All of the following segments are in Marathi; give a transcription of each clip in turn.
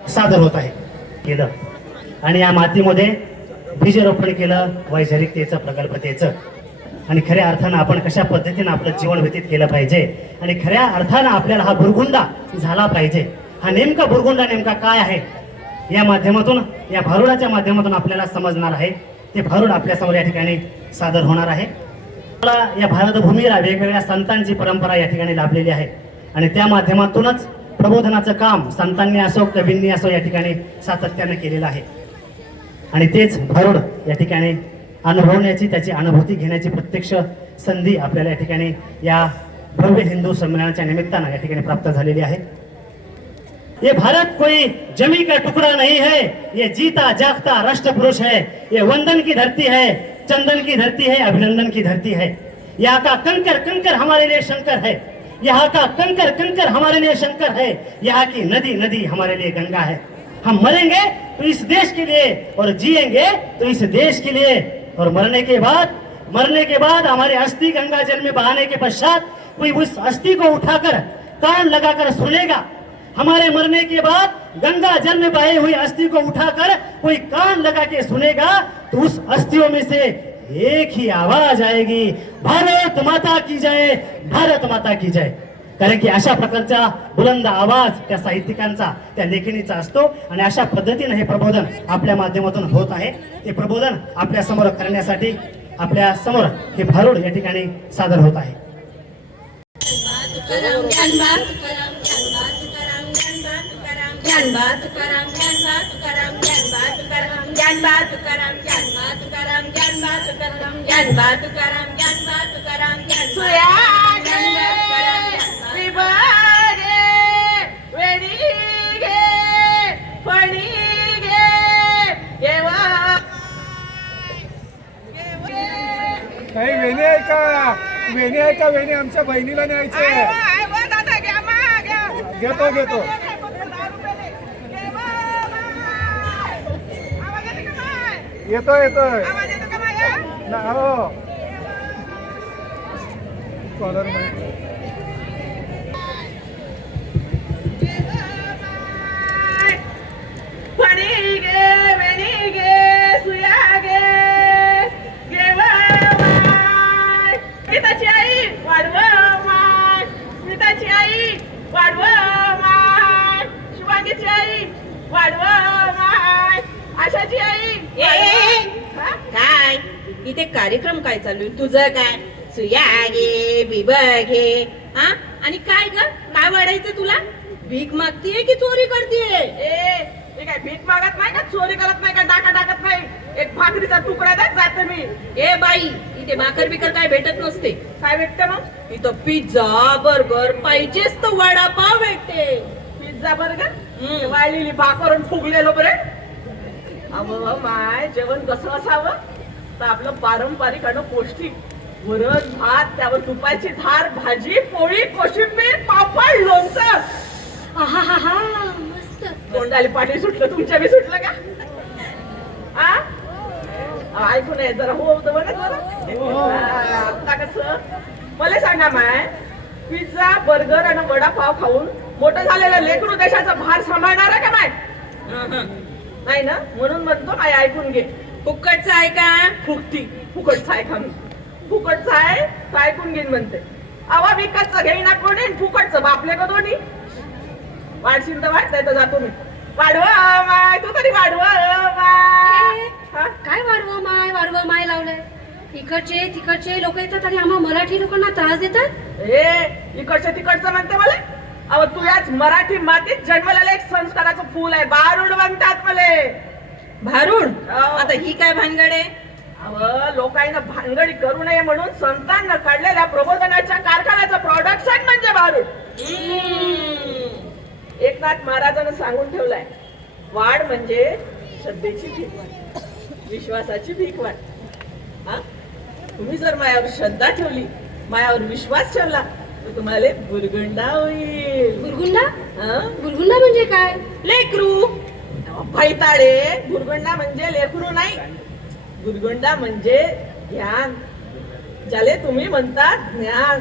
सादर होत आहे केलं आणि या मातीमध्ये बीजरोपण केलं वैचारिकतेचं प्रगल्भतेचं आणि खऱ्या अर्थानं आपण कशा पद्धतीनं आपलं जीवन व्यतीत केलं पाहिजे आणि खऱ्या अर्थानं आपल्याला हा बुरगुंडा झाला पाहिजे. हा नेमका बुरगुंडा नेमका काय आहे या माध्यमातून या भारुडाच्या माध्यमातून आपल्याला समजणार आहे. ते भारुड आपल्यासमोर या ठिकाणी सादर होणार आहे. या भारतभूमीला वेगवेगळ्या संतांची परंपरा या ठिकाणी लाभलेली आहे आणि त्या माध्यमातूनच प्रबोधनाचं काम संतांनी असो कवींनी असो या ठिकाणी सातत्यानं केलेलं आहे आणि तेच भारुड या ठिकाणी अनुभवण्याची त्याची अनुभूती घेण्याची प्रत्यक्ष संधी आपल्याला या ठिकाणी या भव्य हिंदू संमेलनाच्या निमित्तानं या ठिकाणी प्राप्त झालेली आहे. ये भारत कोई जमी का टुकड़ा नहीं है, ये जीता जागता राष्ट्र पुरुष है. ये वंदन की धरती है, चंदन की धरती है, अभिनंदन की धरती है. यहाँ का कंकर कंकर हमारे लिए शंकर है. यहाँ का कंकर कंकर हमारे लिए शंकर है. यहाँ की नदी नदी हमारे लिए गंगा है. हम मरेंगे तो इस देश के लिए और जिएंगे तो इस देश के लिए और मरने के बाद हमारे अस्थि गंगा जल में बहाने के पश्चात कोई उस अस्थि को उठाकर कान लगाकर सुनेगा. हमारे मरने के बाद गंगा जल में बही हुई अस्थि को उठाकर कोई कान लगा के सुनेगा तो उस अस्थियों में से एक ही आवाज आएगी, भारत माता की जय, भारत माता की जय. कारण की अशा प्रकारचा बुलंद आवाज त्या साहित्यिकांचा त्या लेखणीचा असतो आणि अशा पद्धतीने हे प्रबोधन आपल्या माध्यमातून होत आहे. ते प्रबोधन आपल्या समोर करण्यासाठी आपल्या समोर हे भारुड या ठिकाणी सादर होत आहे. काही वेणी आहे का? वेणी आहे का? वेणी आमच्या बहिणीला न्यायचे. घेतो घेतो. येतोय येतोय. हो कॉलर माहिती. काय इथे कार्यक्रम काय चालू आहे? तुझं काय सुया घे बिबा घे हा आणि काय ग काय वाढायचं तुला? भीक मागतीये की चोरी करतीये? ए काय भीक मागत नाही का, चोरी करत नाही का, डाका टाकत नाही. एक भाकरीचा तुकडा द्या जाते मी. ए बाई इथे भाकर बिकर काय भेटत नसते. काय भेटते मग? इथं पिझ्झा बर्गर पाहिजेच तर वडापाव भेटते. पिझ्झा बर्गर वाळलेली भाकर आणि फुगलेलो बरे. अहो माय जेवण कसं असावं तर आपलं पारंपरिक आणि पौष्टिक वरण भात, त्यावर तुपाची धार, भाजी पोळी कोशिंबीर पापड लोणचं. मस्त. तोंडाली पाठी सुटलं, तुमच्या बी सुटलं का? ऐकून आहे जरा हो होतं बघा जरा. आता कसं मला सांगा माय, पिझ्झा बर्गर आणि वडापाव खाऊन मोठं झालेलं लेकरू देशाचा भार सांभाळणार आहे का माय? नाही ना, म्हणून म्हणतो काय ऐकून घे. फुकटचं आहे का? फुकटचं आहे का? मी फुकटचं आहे तर ऐकून घेईन म्हणते. आवा विकतचं घेईना कोणी, फुकटचं बापले का दोन्ही. वाढशील तर वाढताय तर जातो मी. वाढवा माय, तू तरी वाढवा माय. काय वाढवा माय लावलंय? तिकडचे लोक येतात आणि आम्हा मराठी लोकांना त्रास देतात. इकडचं तिकडचं म्हणते मला. अहो तू याच मराठी मातीत जन्मलेलं एक संस्काराचं फूल आहे. भारुड म्हणतात मले. भारुड? आता ही काय भानगड आहे? अहो लोकांना भानगडी करू नये म्हणून संतांना काढलेल्या प्रबोधनाच्या कारखान्याचं प्रोडक्शन म्हणजे भारुड. एकनाथ महाराजांना सांगून ठेवलाय, वाढ म्हणजे श्रद्धेची भीक वाढ, विश्वासाची भीक वाढ. तुम्ही जर मायावर श्रद्धा ठेवली, मायावर विश्वास ठेवला तर तुम्हाला बुरगुंडा होईल. बुरगुंडा म्हणजे काय? लेकरू. फैताळे. बुरगुंडा म्हणजे लेकरू नाही. बुरगुंडा म्हणजे ज्ञान, ज्याले तुम्ही म्हणता ज्ञान.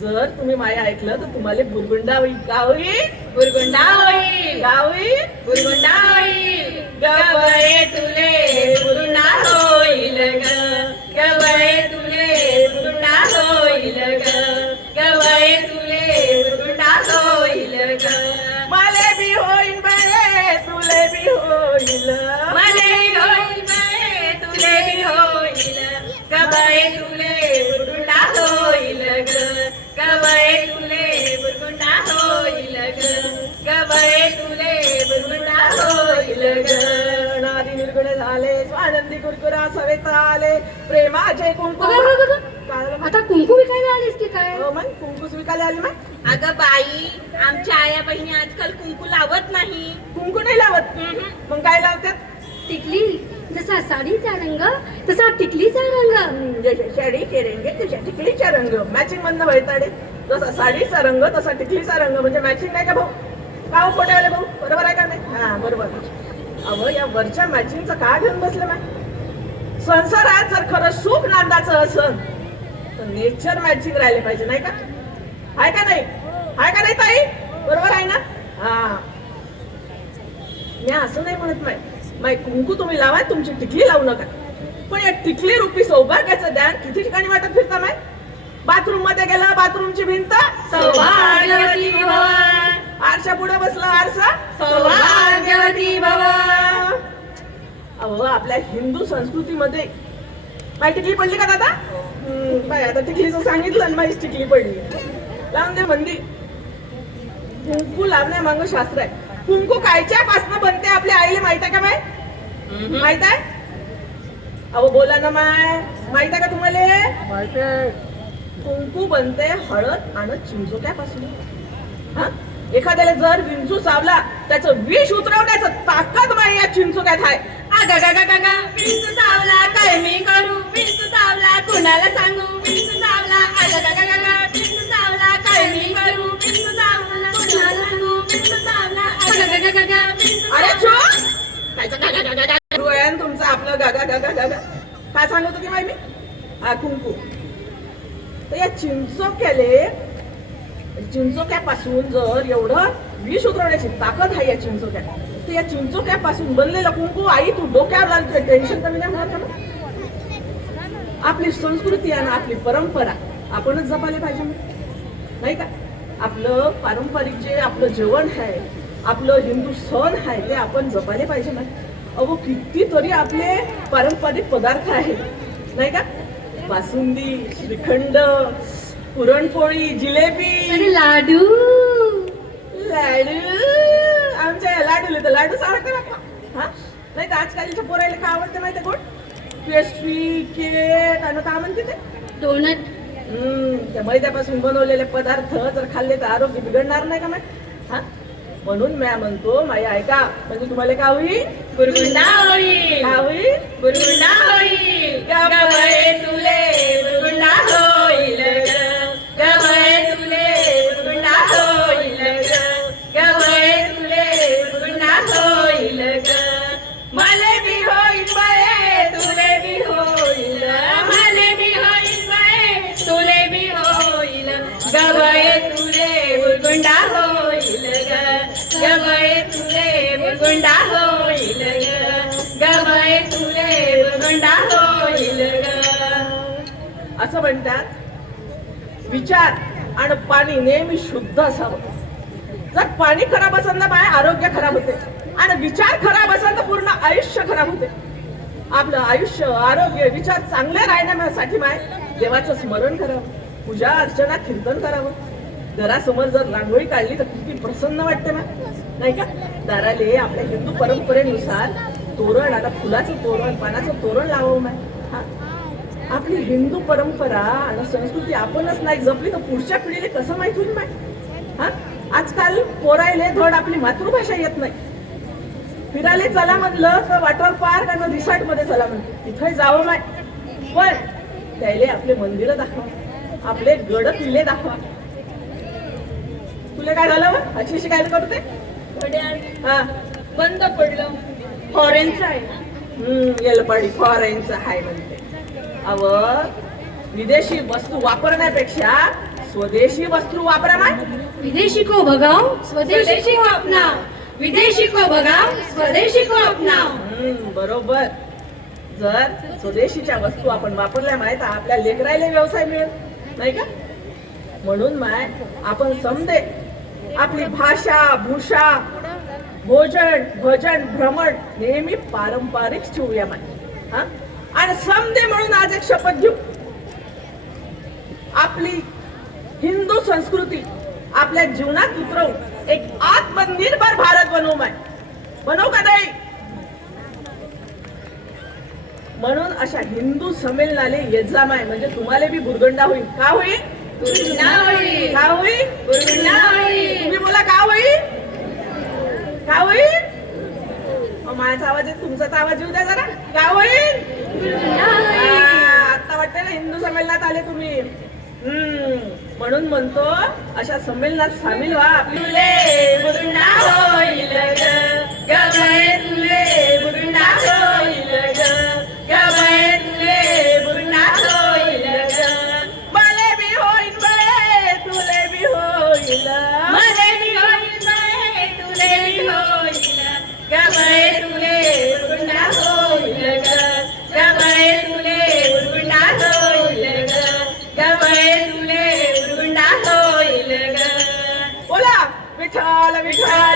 जर तुम्ही माया ऐकलं तर तुम्हाला बुरगुंडा होईल. का होईल? बुरगुंडा होईल, का होईल? बुरगुंडा होईल. गवळे तुले बुरगुंडा होईल ग, गवळे तुले बुरगुंडा होईल ग, गवळे तुले बुरगुंडा होईल ग. माले बी होईल बाये तुले बी होईल. मले होईल बाई तुले बी होईल, गवळे तुले बुरगुंडा होईल ग, गवळे तुले बुरगुंडा होईल ग, गवळे तुले बुरगुंडा होईल ग. नारी निर्गुणे झाले स्वानंदी कुरकुरा सवेत आले प्रेमाचे कुंकू. बघा बघा बघा, काय झालं मग? आता कुंकू विकायला आलीस की काय? हो मग कुंकू विकायला आली मग. अगं बाई, आमच्या आया बहिणी आजकाल कुंकू लावत नाही. कुंकू नाही लावत मग काय लावतात? टिकली. जसा साडीचा रंग तसा टिकलीचा रंग. जसे साडीचे रंग तशा टिकलीचा रंग. मॅचिंग मधनं वैताडे. जसा साडीचा रंग तसा टिकलीचा रंग म्हणजे मॅचिंग नाही का भाऊ? का हो खोटे आले भाऊ? बरोबर आहे का नाही? हा बरोबर. अहो या वरच्या मॅचिंगचं का घेऊन बसलं मॅ? संसारात जर खरं सुख नांदाचं असन तर नेचर मॅचिंग राहिले पाहिजे नाही का? आहे का नाही? आहे का नाही ताई? बरोबर आहे ना? हा मी असं नाही म्हणत माय कुंकू तुम्ही लावा, तुमची टिकली लावू नका. पण या टिकली रूपी सौभाग्याचं ध्यान किती ठिकाणी वाटत फिरता माय? बाथरूम मध्ये गेला, बाथरूमची भिंत सौभाग्यवती भव, आरशा पुढे बसला आरसा सौभाग्यवती भव. अहो आपल्या हिंदू संस्कृतीमध्ये माय टिकली पडली का दादा? बाय आता टिकलीचं सांगितलं आणि माझी टिकली पडली. लावून दे मंदी. कुंकू लावण्यामागं शास्त्र आहे. कुंकू कायच्या पासनं बनते आपल्या आईला माहित आहे का माय? माहित आहे? अहो बोला ना माय, माहित आहे का तुम्हाला? माहिती आहे. कुंकू बनते हळद आणि चिंचोक्यापासून. हा एखाद्याला जर विंचू चावला त्याचं विष उतरवण्याचं ताकद माय या चिंचोक्यात आहे. आगा विंचू चावला काय मी करू, विंचू चावला कुणाला सांगू, विंचू चावला आगा विंचू चावला काय मी करू, विंचू चावला कुणाला सांगू, विंचू चावला आगा अरे सुरू आहे ना तुमचं आपलं गागा गागा गागा. काय सांगत होती माय मी? हा कुंकू. तर या चिंचोक्यापासून जर एवढं विष उतरवण्याची ताकद आहे या चिंचोक्यात, तर या चिंचोक्यापासून बनलेलं कुंकू आई तू डोक्यावर लागतोय टेन्शन कमी नाही होणार का मग? आपली संस्कृती आणि आपली परंपरा आपणच जपायला पाहिजे नाही का? आपलं पारंपरिक जे आपलं जेवण आहे, आपलं हिंदू सण आहे ते आपण जपायला पाहिजे ना. अहो कितीतरी आपले पारंपरिक पदार्थ आहेत नाही का? बासुंदी, श्रीखंड, पुरणपोळी, जिलेबी, आणि लाडू. लाडू. आमच्या लाडूला तर लाडू आवडते बाप्पा. हा नाही तर आजकालच्या पोरायला काय आवडते माहिती गोड? पेस्ट्री, केक आणि काय म्हणते ते डोनट. त्या मैद्यापासून बनवलेले पदार्थ जर खाल्ले तर आरोग्य बिघडणार नाही का माय? हा म्हणून मी म्हणतो माया ऐका, म्हणजे तुम्हाला काय होईल? बुरगुंडा होईल, काय होईल? बुरगुंडा होईल. गवळे तुले बुरगुंडा होईल ग, गवळे तुले बुरगुंडा होईल ग, गवळे तुले बुरगुंडा होईल ग. मले बी होईल बाये तुले बी होईल, मले बी होईल बाये तुले बी होईल. गवळे तुले बुरगुंडा होईल ग, गवळे तुले बुरगुंडा होईल ग, गवळे तुले बुरगुंडा होईल ग. असं म्हणतात विचार आणि पाणी नेहमी शुद्ध असावं. जर पाणी खराब असेल ना बाय आरोग्य खराब होते, आणि विचार खराब असेल तर पूर्ण आयुष्य खराब होते. आपलं आयुष्य, आरोग्य, विचार चांगले राहण्यासाठी माय देवाचं स्मरण करावं, पूजा अर्चना कीर्तन करावं. घरासमोर जर रांगोळी काढली तर किती प्रसन्न वाटते ना नाही का? दाराले आपल्या हिंदू परंपरेनुसार तोरण, आता फुलाचं तोरण, पानाचं तोरण लावावं माय. हा आपली हिंदू परंपरा आणि संस्कृती आपणच नाही जपली तर पुढच्या पिढीला कसं माहित होईल माय? हा आजकाल पोरायले धड आपली मातृभाषा येत नाही. फिरायला चला म्हणलं तर वॉटर पार्क आणि रिसॉर्ट मध्ये चला म्हणते, तिथे जावं माय. पण त्याले आपले मंदिरं दाखवा, आपले गड किल्ले दाखवा. तुला काय झालं मग अशी काय करते? हा बंद पडलं, फॉरेनचं आहे. येलपाडी फॉरेनचं आहे म्हणते. अव विदेशी वस्तू वापरण्यापेक्षा स्वदेशी वस्तू वापरा माय. विदेशी को भगाओ स्वदेशी को अपनाओ, विदेशी को भगाओ स्वदेशी को अपनाओ. बरोबर. जर स्वदेशीच्या वस्तू आपण वापरल्या माय तर आपल्या लेकरायला व्यवसाय मिळेल नाही का. म्हणून माय आपण समजे आपली भाषा भूषा भोजन भजन भ्रमण नेहमी पारंपरिक ठेवूया माय. हा आणि समजे म्हणून आज एक शपथ घेऊ. आपली हिंदू संस्कृती आपल्या जीवनात उतरवून एक आत्मनिर्भर भारत बनवू माय. बनवू का नाही. म्हणून अशा हिंदू संमेलनाले येत जा माय. म्हणजे तुम्हाला बी भुरगंडा होईल. का होईल. का होईल. तुम्ही बोला का होईल. का होईल. माझा आवाज आहे तुमचा तर आवाज येऊ द्या जरा. का होईल. आता वाटतं ना हिंदू संमेलनात आले तुम्ही. म्हणून म्हणतो अशा संमेलनात सामील व्हा. आपले बुरुंडा होईल ग, ग बाई तुले बुरुंडा होईल ग, ग बाई तुले बुरुंडा होईल ग. मले बी होईल बाई तुले बी होईल, मले बी होईल बाई तुले बी होईल, ग बाई तुले बुरुंडा होईल ग, ग बाई तुले बुरुंडा होईल ग, ग बाई तुले बुरुंडा होईल ग. बोला विठ्ठल विठ्ठल